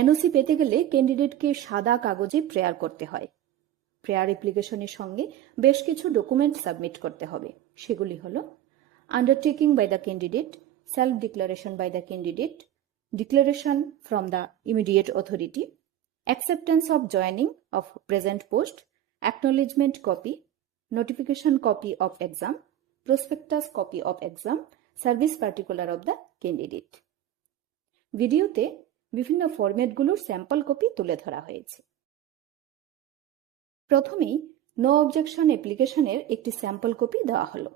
NOC পেতে গেলে ক্যান্ডিডেটকে সাদা কাগজে প্রেয়ার করতে হয়। প্রেয়ার অ্যাপ্লিকেশনের সঙ্গে বেশ কিছু ডকুমেন্ট সাবমিট করতে হবে। সেগুলি হলো undertaking by the candidate, self declaration by the candidate, declaration from the immediate authority, acceptance of joining of present post, acknowledgement copy, notification copy of exam, prospectus copy of exam, service particular of the candidate. ভিডিওতে বিভিন্ন ফরম্যাটগুলোর sample copy তুলে ধরা হয়েছে। প্রথমেই no objection অ্যাপ্লিকেশনের একটি sample copy দেওয়া হলো।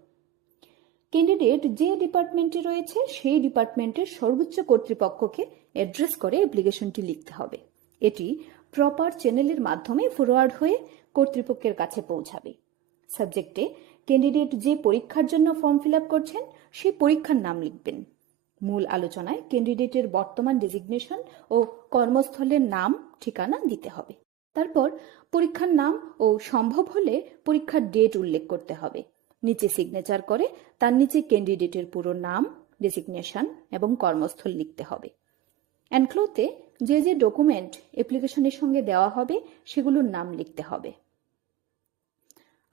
ক্যান্ডিডেট যে ডিপার্টমেন্টে রয়েছে সেই ডিপার্টমেন্টের সর্বোচ্চ কর্তৃপক্ষকে অ্যাড্রেস করে অ্যাপ্লিকেশনটি লিখতে হবে। এটি প্রপার চ্যানেলের মাধ্যমে ফরওয়ার্ড হয়ে কর্তৃপক্ষের কাছে পৌঁছাবে। সাবজেক্টে ক্যান্ডিডেট যে পরীক্ষার জন্য ফর্ম ফিল আপ করছেন সেই পরীক্ষার নাম লিখবেন। মূল আলোচনায় ক্যান্ডিডেটের বর্তমান ডেজিগনেশন ও কর্মস্থলের নাম ঠিকানা দিতে হবে। তারপর পরীক্ষার নাম ও সম্ভব হলে পরীক্ষার ডেট উল্লেখ করতে হবে। নিচে সিগনেচার করে তার নিচে ক্যান্ডিডেটের পুরো নাম, ডেজিগনেশন এবং কর্মস্থল লিখতে হবে। এনক্লোতে যে যে ডকুমেন্ট অ্যাপ্লিকেশনের সঙ্গে দেওয়া হবে সেগুলোর নাম লিখতে হবে।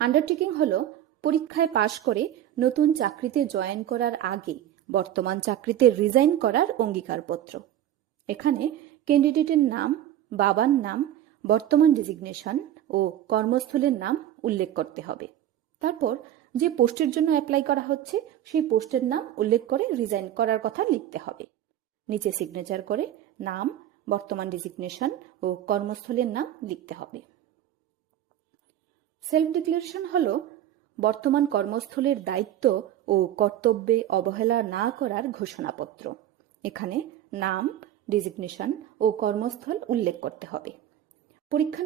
আন্ডারটেকিং হলো পরীক্ষায় পাশ করে নতুন চাকরিতে জয়েন করার আগে বর্তমান চাকরিতে রিজাইন করার অঙ্গীকারপত্র। এখানে ক্যান্ডিডেটের নাম, বাবার নাম, বর্তমান ডেজিগনেশন ও কর্মস্থলের নাম উল্লেখ করতে হবে। তারপর যে পোস্টের জন্য অ্যাপ্লাই করা হচ্ছে সেই পোস্টের নাম উল্লেখ করে রিজাইন করার কথা লিখতে হবে। নিচে সিগনেচার করে নাম, বর্তমান ডেজিগনেশন ও কর্মস্থলের নাম লিখতে হবে। সেলফ ডিক্লারেশন হলো বর্তমান কর্মস্থলের দায়িত্ব ও কর্তব্যে অবহেলা না করার ঘোষণাপত্র। এখানে নাম, ডেজিগনেশন ও কর্মস্থল উল্লেখ করতে হবে। পরীক্ষা